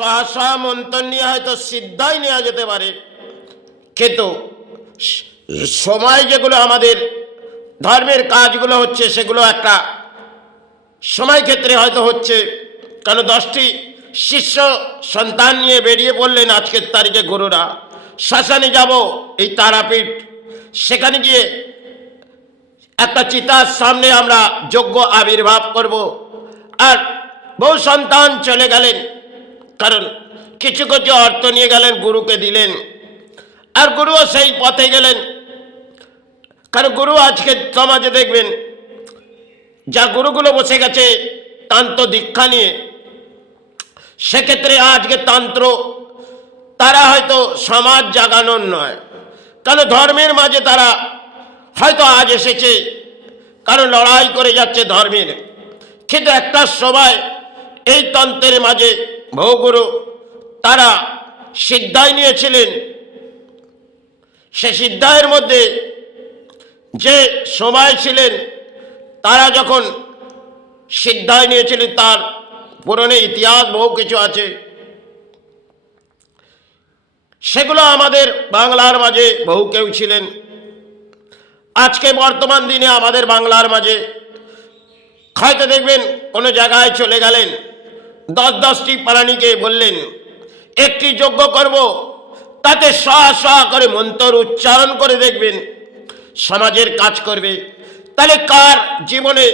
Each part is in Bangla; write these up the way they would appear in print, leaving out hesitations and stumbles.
সহসা মন্ত্র নিয়ে হয়তো সিদ্ধাই নেওয়া যেতে পারে, কিন্তু সময় যেগুলো আমাদের ধর্মের কাজগুলো হচ্ছে সেগুলো একটা সময় ক্ষেত্রে হয়তো হচ্ছে। কারণ 10টি শিষ্য সন্তান নিয়ে বেরিয়ে পড়লেন আজকের তারিখে গুরুরা, শ্মশানে যাব এই তারাপীঠ, সেখানে গিয়ে একটা চিতার সামনে আমরা যজ্ঞ আবির্ভাব করব। আর বহু সন্তান চলে গেলেন, কারণ কিছু কিছু অর্থ নিয়ে গেলেন, গুরুকে দিলেন, আর গুরুও সেই পথে গেলেন। কারণ গুরু আজকে সমাজে দেখবেন যা গুরুগুলো বসে গেছে তন্ত্র দীক্ষা নিয়ে, সেক্ষেত্রে আজকে তন্ত্র তারা হয়তো সমাজ জাগানোর নয়, কারণ ধর্মের মাঝে তারা হয়তো আজ এসেছে, কারণ লড়াই করে যাচ্ছে ধর্মের। কিন্তু একটা সময় এই তন্ত্রের মাঝে বহু গুরু তারা সিদ্ধায় নিয়েছিলেন। সে সিদ্ধায়ের মধ্যে যে সময় ছিলেন, তারা যখন সিদ্ধায় নিয়েছিলেন তার পুরনো ইতিহাস বহু কিছু আছে, সেগুলো আমাদের বাংলার মাঝে বহু কেউ ছিলেন। আজকে বর্তমান দিনে আমাদের বাংলার মাঝে হয়তো দেখবেন কোনো জায়গায় চলে গেলেন, 10টি প্রাণীকে বললেন একটি যজ্ঞ করব, তাতে করে মন্ত্র উচ্চারণ করে দেখবেন সমাজের কাজ করবে। তাহলে কার জীবনে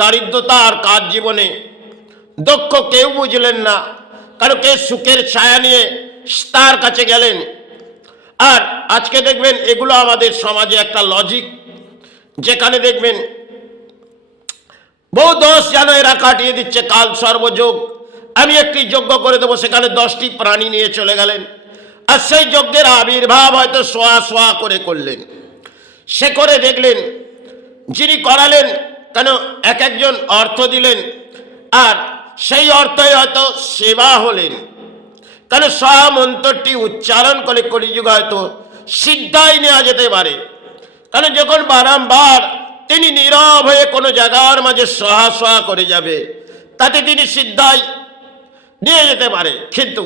দারিদ্রতা আর কার জীবনে দুঃখ কেউ বুঝলেন না, কারণ কে সুখের ছায়া নিয়ে তার কাছে গেলেন। আর আজকে দেখবেন এগুলো আমাদের সমাজে একটা লজিক, যেখানে দেখবেন বহু দোষ যেন এরা কাটিয়ে দিচ্ছে। কাল সর্বযোগ, আমি একটি যজ্ঞ করে দেবো, সেখানে 10টি প্রাণী নিয়ে চলে গেলেন, আর সেই যজ্ঞের আবির্ভাব হয়তো সোয়া করে করলেন। সে করে দেখলেন যিনি করালেন, কেন এক একজন অর্থ দিলেন, আর সেই অর্থই হয়তো সেবা হলেন। কেন মন্ত্রটি উচ্চারণ করে কলিযুগ হয়তো সিদ্ধাই নেওয়া যেতে পারে। কারণ যখন বারংবার তিনি নীরব হয়ে কোনো জায়গার মাঝে সহা করে যাবে, তাতে তিনি সিদ্ধাই নিয়ে যেতে পারে। কিন্তু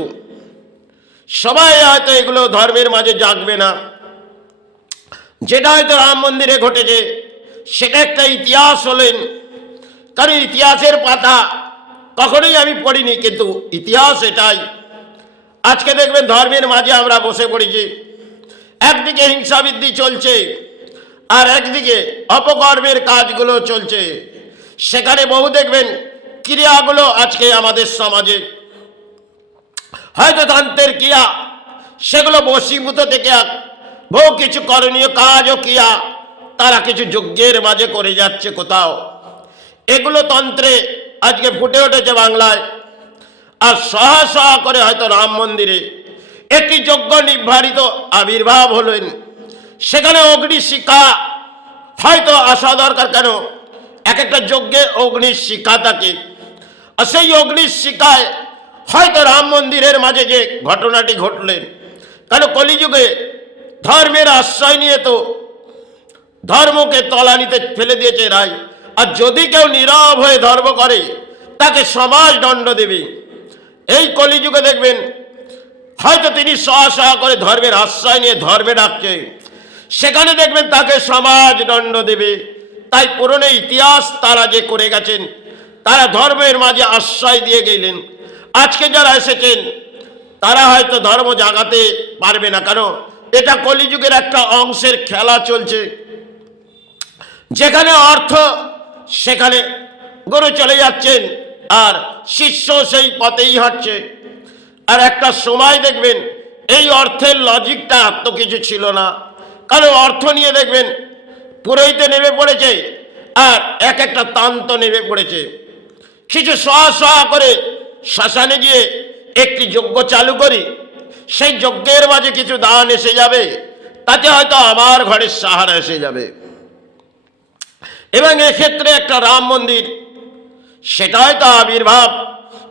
সবাই হয়তো এগুলো ধর্মের মাঝে জাগবে না। যেটা হয়তো রাম মন্দিরে ঘটেছে সেটা একটা ইতিহাস হলেন, কারণ ইতিহাসের পাতা কখনোই আমি পড়িনি, কিন্তু ইতিহাস এটাই। আজকে দেখবেন ধর্মের মাঝে আমরা বসে পড়েছি, একদিকে হিংসা বৃদ্ধি চলছে আর একদিকে অপকর্মের কাজগুলো চলছে। সেখানে বহু দেখবেন ক্রিয়াগুলো আজকে আমাদের সমাজে হয়তো তন্ত্রের ক্রিয়া, সেগুলো বশীভূত থেকে বহু কিছু করণীয় কাজও ক্রিয়া তারা কিছু যজ্ঞের মাঝে করে যাচ্ছে কোথাও। এগুলো তন্ত্রে আজকে ফুটে উঠেছে বাংলায়। আর সহা করে হয়তো রাম মন্দিরে একটি যজ্ঞ নির্ধারিত আবির্ভাব হলেন, সেখানে অগ্নিশিখা হয়তো আসা দরকার। কেন এক একটা যজ্ঞে অগ্নিশিখা থাকে, আর সেই অগ্নিশিখায় হয়তো রাম মন্দিরের মাঝে যে ঘটনাটি ঘটলেন, কেন কলিযুগে ধর্মের আশ্রয় নিয়ে তো ধর্মকে তলানিতে ফেলে দিয়েছে রায়। আর যদি কেউ নীরব হয়ে ধর্ম করে তাকে সমাজ দণ্ড দেবে। এই কলিযুগে দেখবেন হয়তো তিনি সহা করে ধর্মের আশ্রয় নিয়ে ধর্মে ডাকছে, সেখানে দেখবেন তাকে সমাজ দণ্ড দেবে। তাই পুরনো ইতিহাস তারা যে করে গেছেন, তারা ধর্মের মাঝে আশ্রয় দিয়ে গেলেন। আজকে যারা এসেছেন তারা হয়তো ধর্ম জাগাতে পারবে না, কারণ এটা কলিযুগের একটা অংশের খেলা চলছে। যেখানে অর্থ সেখানে গুরু চলে যাচ্ছেন, আর শিষ্য সেই পথেই হাঁটছে। আর একটা সময় দেখবেন এই অর্থের লজিকটা এত কিছু ছিল না, কারণ অর্থ নিয়ে দেখবেন পুরোহিতে নেমে পড়েছে, আর এক একটা তন্ত্র নেমে পড়েছে। কিছু সহা করে শ্মশানে গিয়ে একটি যজ্ঞ চালু করি, সেই যজ্ঞের মাঝে কিছু দান এসে যাবে, তাতে হয়তো আমার ঘরের সাহারা এসে যাবে। এবং এক্ষেত্রে একটা রাম মন্দির, সেটা হয়তো আবির্ভাব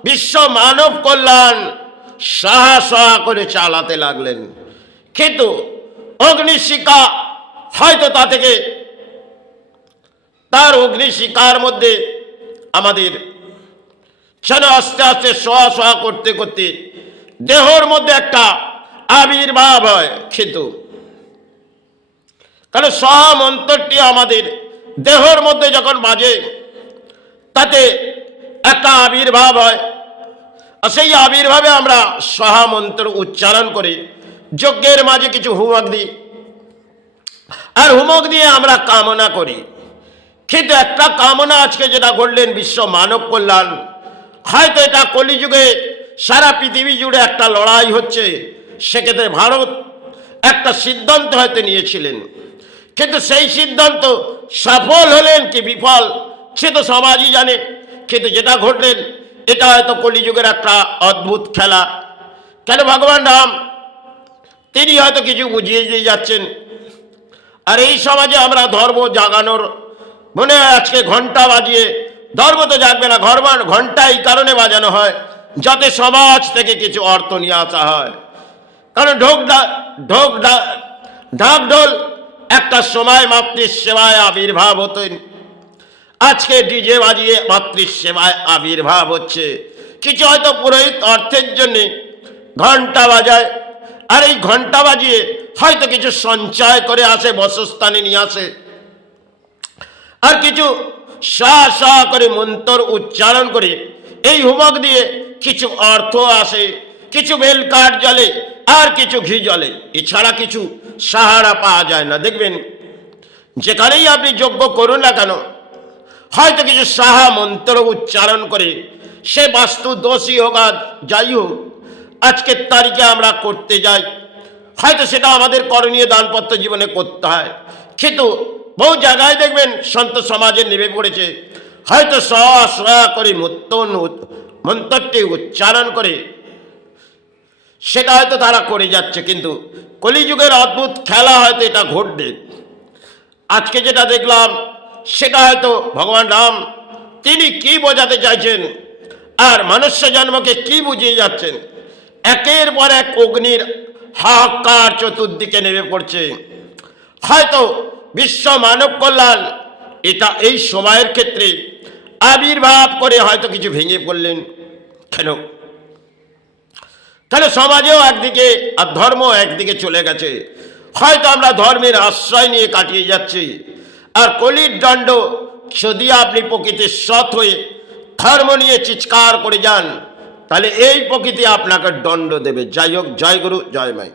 বিশ্ব মানব কল্যাণ সহা করে চালাতে লাগলেন। কিন্তু অগ্নিশিখা হয়তো তা থেকে তার অগ্নিশিখার মধ্যে আমাদের যেন আস্তে আস্তে সহা করতে করতে দেহর মধ্যে একটা আবির্ভাব হয়। কিন্তু কারণ সহা মন্ত্রটি আমাদের দেহর মধ্যে যখন বাজে তাতে একটা আবির্ভাব হয়, আর সেই আবির্ভাবে আমরা সহা মন্ত্র উচ্চারণ করে যজ্ঞের মাঝে কিছু হোমক দিই, আর হোমক দিয়ে আমরা কামনা করি। কিন্তু একটা কামনা আজকে যেটা করলেন বিশ্ব মানব কল্যাণ, হয়তো এটা কলিযুগে সারা পৃথিবী জুড়ে একটা লড়াই হচ্ছে, সেক্ষেত্রে ভারত একটা সিদ্ধান্ত হয়তো নিয়েছিলেন, কিন্তু সেই সিদ্ধান্ত সফল হলেন কি বিফল সে তো সমাজই জানে। কিন্তু যেটা ঘটলেন এটা হয়তো কলিযুগের একটা অদ্ভুত খেলা। কেন ভগবান রাম তিনি হয়তো কিছু বুঝিয়ে দিয়ে যাচ্ছেন, আর এই সমাজে আমরা ধর্ম জাগানোর মনে হয় আজকে ঘন্টা বাজিয়ে, ধর্ম তো জাগবে না, ঘন্টা এই কারণে বাজানো হয় যাতে সমাজ থেকে কিছু অর্থ নিয়ে আসা হয়। কারণ ঢাক ঢোল একটা সময় মাতৃ সেবায় আবির্ভাব হতেন, আজকে ডিজে বাজিয়ে মাতৃ সেবায় আবির্ভাব হচ্ছে। কিছু হয়তো পুরোহিত অর্থের জন্যে ঘন্টা বাজায়, আর এই ঘন্টা বাজিয়ে হয়তো কিছু সঞ্চয় করে আসে, বসস্থানে নিয়ে আসে, আর কিছু সা করে মন্ত্র উচ্চারণ করে এই হোমক দিয়ে কিছু অর্থ আসে, কিছু বেল কাঠ জ্বলে আর কিছু ঘি জ্বলে, এছাড়া কিছু সাহারা পাওয়া যায় না। দেখবেন যেখানেই আপনি যজ্ঞ করুন না কেন, হয়তো কিছু সাহা মন্ত্র উচ্চারণ করে, সে বাস্তু দোষী হোক আর যাই হোক, আজকের তারিখে আমরা করতে যাই, হয়তো সেটা আমাদের করণীয় দানপত্র জীবনে করতে হয়। কিন্তু বহু জায়গায় দেখবেন সন্ত সমাজে নেমে পড়েছে, হয়তো করে মন্ত্রটি উচ্চারণ করে সেটা হয়তো তারা করে যাচ্ছে, কিন্তু কলিযুগের অদ্ভুত খেলা হয়তো এটা ঘটবে। আজকে যেটা দেখলাম সেটা হয়তো ভগবান রাম তিনি কি বোঝাতে চাইছেন আর মনুষ্য জন্মকে কি বুঝিয়ে যাচ্ছেন। একের পর এক অগ্নির হাহাকার চতুর্দিকে নেমে পড়ছে, হয়তো বিশ্ব মানব কল্যাণ এটা এই সময়ের ক্ষেত্রে আবির্ভাব করে হয়তো কিছু ভেঙে পড়লেন। কেন সমাজেও একদিকে আর ধর্ম একদিকে চলে গেছে, হয়তো আমরা ধর্মের আশ্রয় নিয়ে কাটিয়ে যাচ্ছি, আর কলির দণ্ড যদি আপনি প্রকৃতির সৎ হয়ে ধর্ম নিয়ে চিৎকার করে যান, তাহলে এই প্রকৃতি আপনাকে দণ্ড দেবে। যাই হোক, জয় গুরু, জয় মাই।